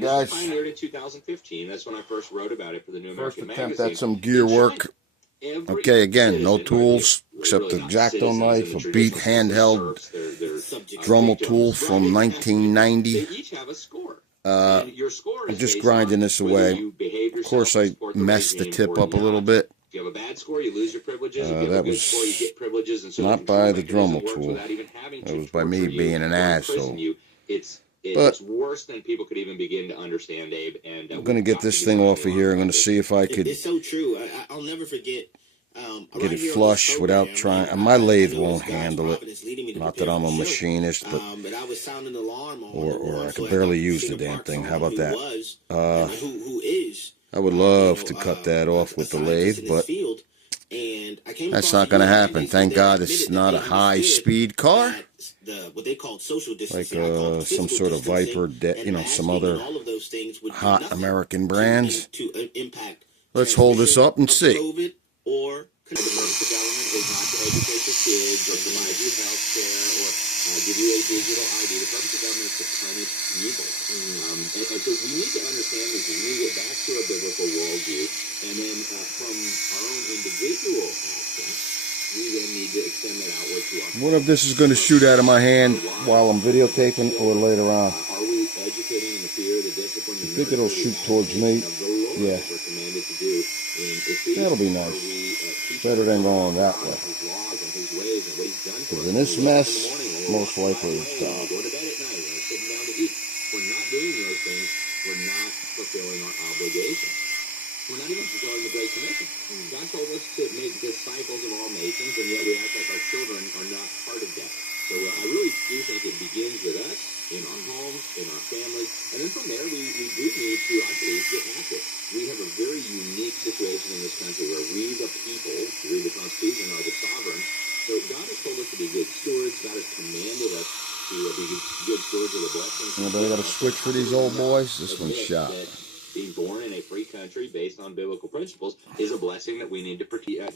Guys, pioneered in 2015. That's when I first wrote about it for the New first American attempt Magazine. at some gear work. Okay, again, no tools except the X-Acto knife, a beat handheld Dremel tool from 1990. I'm just grinding this away. Of course, I messed the tip up a little bit. If you have a bad score, you lose your privileges. That was not by the Dremel tool. That was by me being an asshole. It's worse than people could even begin to understand, Abe. And I'm going to get this thing off of here. I'm going to see if I could It's so true. I'll never forget. Get it flush without trying. My lathe won't handle it. Not that I'm a machinist, but or I could barely use the damn thing. How about that? I would love to cut that off with the lathe, but that's not going to happen. Thank God it's not a high-speed car, like some sort of Viper, some other hot American brands. Let's hold this up and see. Or the purpose of government is not to educate your kids or provide you health care or give you a digital ID. The purpose of government is to punish evil. And so we need to understand this. We need to get back to a biblical worldview. And then from our own individual actions, we then need to extend that outward to our What if this is going to shoot out of my hand while I'm videotaping or later on? Are we educating in the fear, the discipline, I think it'll shoot towards me. Yeah. That'll be nice. Better than going that way. Because in this mess, most likely it's Go to bed at night, we're sitting down to eat. We're not doing those things. We're not fulfilling our obligations. We're not even fulfilling the Great Commission. God told us to make disciples of all nations, and yet we act like our children are not part of that. So I really do think it begins with us, in our homes, in our families, and then from there we do need to, I believe, get active. We have a very unique situation in this country where we, the people, through the Constitution, are the sovereign. So God has told us to be good stewards. God has commanded us to be good stewards of the blessings. Anybody got a switch for these old boys? This one's shot. Being born in a free country based on biblical principles is a blessing that we need to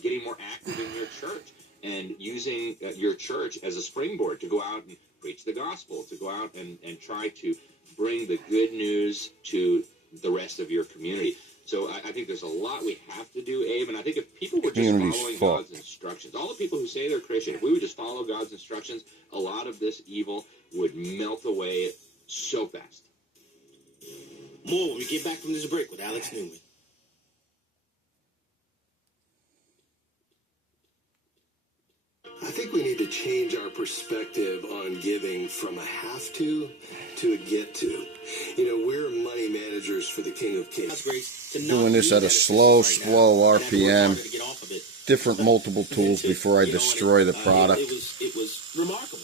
getting more active in your church and using your church as a springboard to go out and preach the gospel, to go out and try to bring the good news to the rest of your community. So I think there's a lot we have to do, Abe, and I think if people were just following God's instructions, all the people who say they're Christian, if we would just follow God's instructions, a lot of this evil would melt away so fast. More when we get back from this break with Alex Newman. I think we need to change our perspective on giving from a have to a get to. We're money managers for the King of Kings. Doing this at a slow RPM. Different multiple tools before I destroy the product. It was remarkable.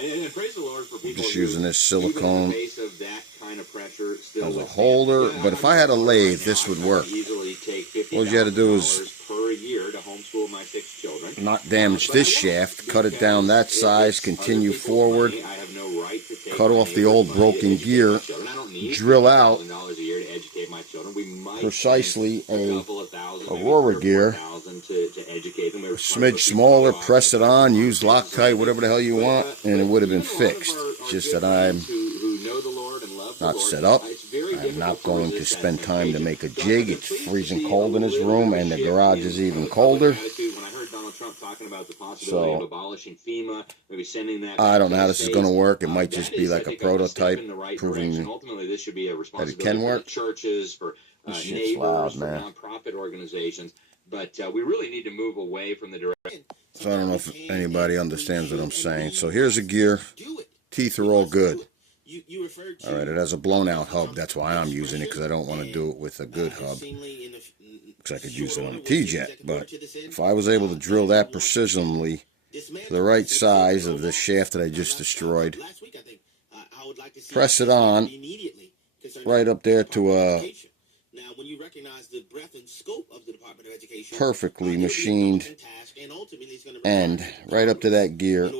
And praise the Lord for people just using this silicone in the face of that kind of pressure still as a holder. But if I had a lathe, this would work. All you had to do is per year to homeschool my 6 children. Not damage this shaft, cut it down that size, continue forward, cut off the old broken gear, drill out precisely a Aurora gear, a smidge smaller, press it on, use Loctite, whatever the hell you want, and it would have been fixed. Just that I'm not set up. I'm not going to spend time to make a jig. It's freezing cold in this room, and the garage is even colder. So, I don't know how this is going to work. It might just be like a prototype proving that it can work. This shit's loud, man. But we really need to move away from the direction. So I don't know if anybody understands what I'm saying. So here's a gear. Teeth are all good. All right, it has a blown-out hub. That's why I'm using it, because I don't want to do it with a good hub. Because I could use it on a T-Jet. But if I was able to drill that precisely to the right size of the shaft that I just destroyed, press it on right up there to a perfectly machined end, right up to that gear,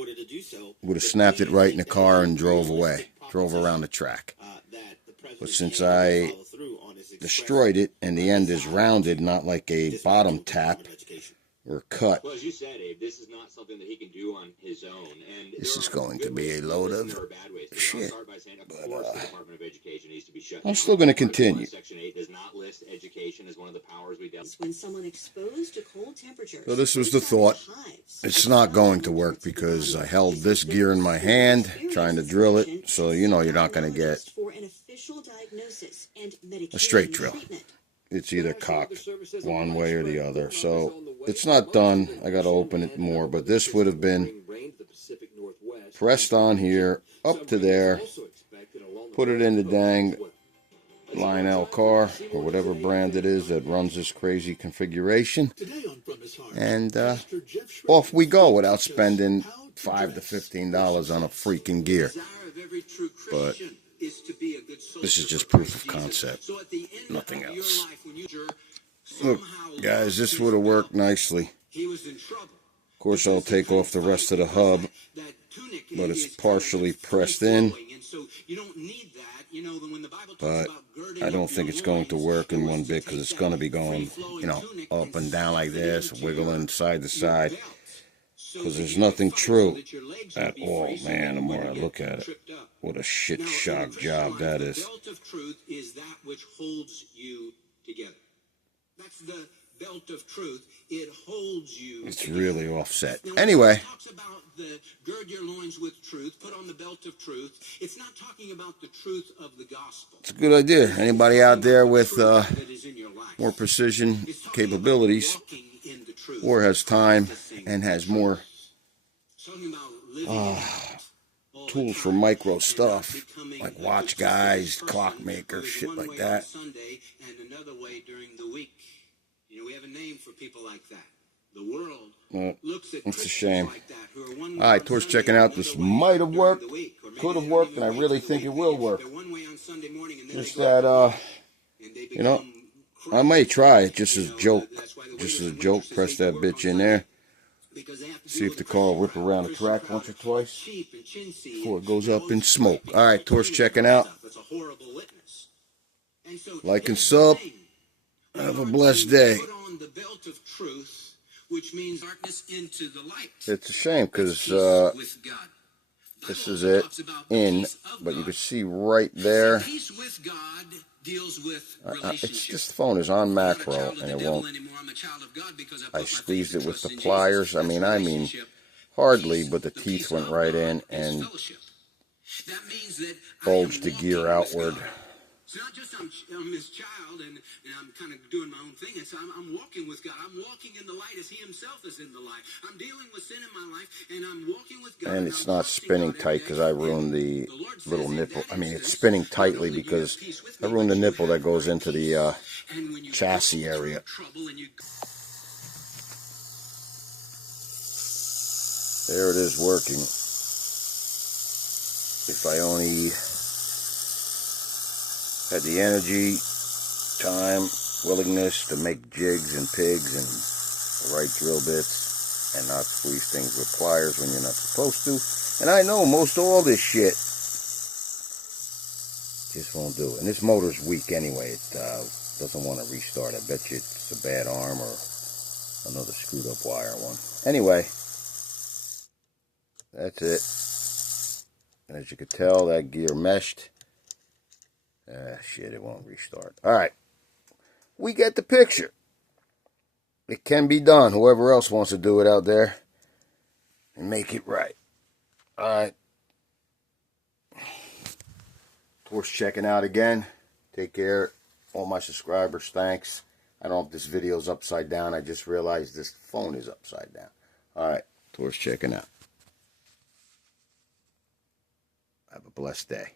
would have snapped it right in the car and drove away. Drove around the track. But since I destroyed it and the end is rounded, not like a bottom tap or cut, well, as you said, Abe, this is not something that he can do on his own. And this is going to be a load of shit. But I'm still going to continue. Section 8 does not list education as one of the powers we dealt. When someone exposed to cold temperatures. So this was the thought. It's not going to work because I held this gear in my hand trying to drill it. So you know you're not going to get a straight drill. It's either cocked one way or the other. So it's not done. I got to open it more. But this would have been pressed on here, up to there, put it in the dang Lionel car, or whatever brand it is that runs this crazy configuration. And off we go without spending $5 to $15 on a freaking gear. But this is just proof of concept, nothing else. Look, guys, this would have worked nicely. Of course, I'll take off the rest of the hub, but it's partially pressed in. But I don't think it's going to work in one bit because it's going to be going, you know, up and down like this, wiggling side to side. Because there's nothing true at all, man, the more I look at it. What a shit shock job that is. The belt of truth is that which holds you together. That's the belt of truth. It holds you. It's really offset. Anyway. It talks about the gird your loins with truth, put on the belt of truth. It's not talking about the truth of the gospel. It's a good idea. Anybody out there with more precision capabilities, or has time and has more tools for micro stuff, like watch guys, clockmakers, shit like that. And another way during the week. You know, we have a name for people like that. The world looks at it's a shame. like that who are one Alright, Tor's checking out. This might have worked, could have worked, and I really think it will work. Just that, you know, I might try it just as a joke. Just as a joke, press that bitch in there. See if the car will whip around the track once or twice before it goes up in smoke. Alright, Tor's checking out. Like and sub. Have a blessed day. It's a shame because this is it in, but you can see right there. It's just the phone is on macro and it won't. I squeezed it with the pliers. I mean hardly, but the teeth went right in and bulged the gear outward. It's not just I'm his child and I'm kind of doing my own thing. It's I'm walking with God. I'm walking in the light as he himself is in the light. I'm dealing with sin in my life and I'm walking with God. And it's not spinning tight because I ruined the little nipple. I mean, it's spinning tightly because I ruined the nipple that goes into the chassis area. There it is working. If I only had the energy, time, willingness to make jigs and pigs and the right drill bits and not squeeze things with pliers when you're not supposed to. And I know most of all this shit just won't do it. And this motor's weak anyway. It doesn't want to restart. I bet you it's a bad arm or another screwed up wire one. Anyway, that's it. And as you can tell, that gear meshed. Shit, it won't restart. Alright. We get the picture. It can be done. Whoever else wants to do it out there and make it right. Alright. Tor's checking out again. Take care. All my subscribers, thanks. I don't know if this video's upside down. I just realized this phone is upside down. Alright. Tor's checking out. Have a blessed day.